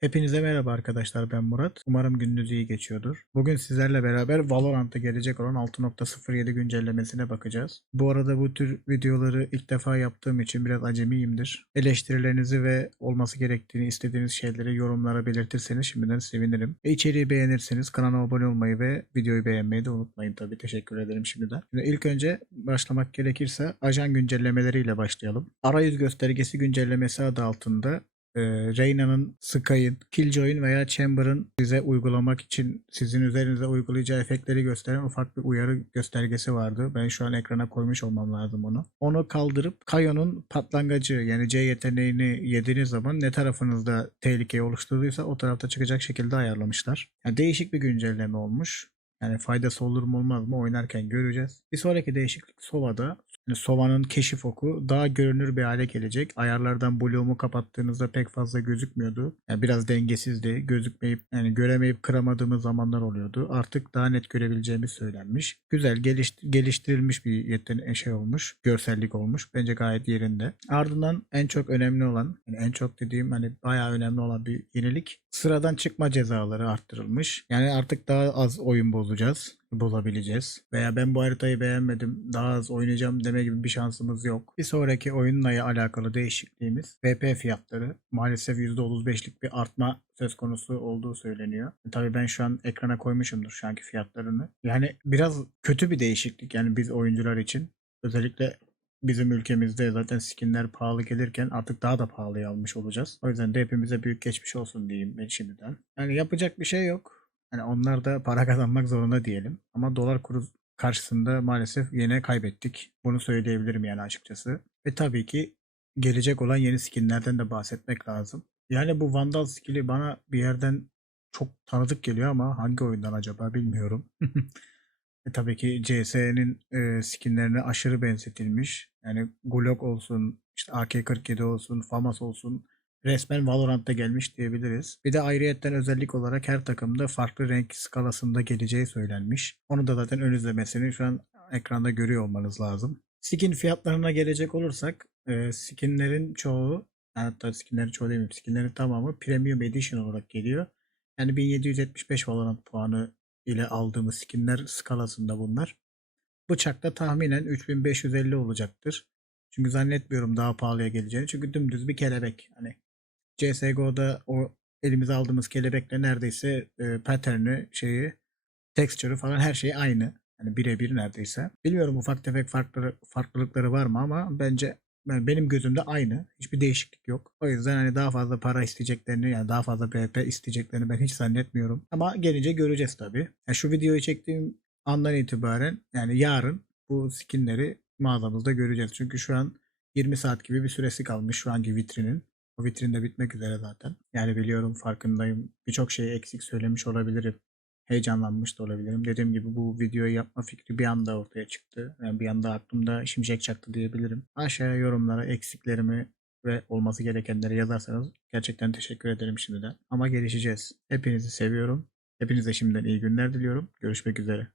Hepinize merhaba arkadaşlar ben Murat. Umarım gününüz iyi geçiyordur. Bugün sizlerle beraber Valorant'a gelecek olan 6.07 güncellemesine bakacağız. Bu arada bu tür videoları ilk defa yaptığım için biraz acemiyimdir. Eleştirilerinizi ve olması gerektiğini istediğiniz şeyleri yorumlara belirtirseniz şimdiden sevinirim. E, içeriği beğenirseniz kanala abone olmayı ve videoyu beğenmeyi de unutmayın tabii. Teşekkür ederim şimdiden. Şimdi ilk önce başlamak gerekirse ajan güncellemeleriyle başlayalım. Arayüz göstergesi güncellemesi adı altında e, Reyna'nın, Sky'ın, Killjoy'un veya Chamber'ın size uygulamak için sizin üzerinize uygulayacağı efektleri gösteren ufak bir uyarı göstergesi vardı. Ben şu an ekrana koymuş olmam lazım onu. Onu kaldırıp Kayo'nun patlangacı yani C yeteneğini yediğiniz zaman ne tarafınızda tehlikeyi oluşturduysa o tarafta çıkacak şekilde ayarlamışlar. Yani değişik bir güncelleme olmuş. Yani faydası olur mu olmaz mı oynarken göreceğiz. Bir sonraki değişiklik Sova'da Sova'nın keşif oku daha görünür bir hale gelecek. Ayarlardan bloğumu kapattığınızda pek fazla gözükmüyordu. Yani biraz dengesizdi. Gözükmeyip yani göremeyip kıramadığımız zamanlar oluyordu. Artık daha net görebileceğimiz söylenmiş. Güzel geliş, geliştirilmiş bir yetenek şey olmuş. Görsellik olmuş. Bence gayet yerinde. Ardından en çok önemli olan yani en çok dediğim hani bayağı önemli olan bir yenilik. Sıradan çıkma cezaları arttırılmış. Yani artık daha az oyun bozacağız bozabileceğiz. Veya ben bu haritayı beğenmedim daha az oynayacağım deme gibi bir şansımız yok. Bir sonraki oyunla alakalı değişikliğimiz VP fiyatları. Maalesef %35'lik bir artma söz konusu olduğu söyleniyor. Tabii ben şu an ekrana koymuşumdur şu anki fiyatlarını. Yani biraz kötü bir değişiklik yani biz oyuncular için. Özellikle bizim ülkemizde zaten skinler pahalı gelirken artık daha da pahalıya almış olacağız. O yüzden de hepimize büyük geçmiş olsun diyeyim ben şimdiden. Yani yapacak bir şey yok. Hani onlar da para kazanmak zorunda diyelim. Ama dolar kuru karşısında maalesef yine kaybettik. Bunu söyleyebilirim yani açıkçası. Ve tabii ki gelecek olan yeni skinlerden de bahsetmek lazım. Yani bu Vandal skill'i bana bir yerden çok tanıdık geliyor ama hangi oyundan acaba bilmiyorum. e tabii ki CS'nin e, skinlerine aşırı benzetilmiş. Yani Glock olsun, işte AK-47 olsun, FAMAS olsun resmen Valorant'ta gelmiş diyebiliriz. Bir de ayrıyetten özellik olarak her takımda farklı renk skalasında geleceği söylenmiş. Onu da zaten ön izlemesini şu an ekranda görüyor olmanız lazım. Skin fiyatlarına gelecek olursak e, skinlerin çoğu hatta skinlerin çoğu demeyeyim skinlerin tamamı Premium Edition olarak geliyor. Yani 1775 Valorant puanı ile aldığımız skinler skalasında bunlar. Bıçakta tahminen 3550 olacaktır. Çünkü zannetmiyorum daha pahalıya geleceğini. Çünkü dümdüz bir kelebek. Hani CSGO'da o elimize aldığımız kelebekle neredeyse e, pattern'ı, şeyi, texture'ı falan her şey aynı. Hani birebir neredeyse. Bilmiyorum ufak tefek farklı, farklılıkları var mı ama bence yani benim gözümde aynı. Hiçbir değişiklik yok. O yüzden hani daha fazla para isteyeceklerini yani daha fazla PP isteyeceklerini ben hiç zannetmiyorum. Ama gelince göreceğiz tabii. Yani şu videoyu çektiğim andan itibaren yani yarın bu skinleri mağazamızda göreceğiz. Çünkü şu an 20 saat gibi bir süresi kalmış şu anki vitrinin. O vitrin de bitmek üzere zaten. Yani biliyorum farkındayım. Birçok şeyi eksik söylemiş olabilirim. Heyecanlanmış da olabilirim. Dediğim gibi bu videoyu yapma fikri bir anda ortaya çıktı. Yani bir anda aklımda şimşek çaktı diyebilirim. Aşağıya yorumlara eksiklerimi ve olması gerekenleri yazarsanız gerçekten teşekkür ederim şimdiden. Ama gelişeceğiz. Hepinizi seviyorum. Hepinize şimdiden iyi günler diliyorum. Görüşmek üzere.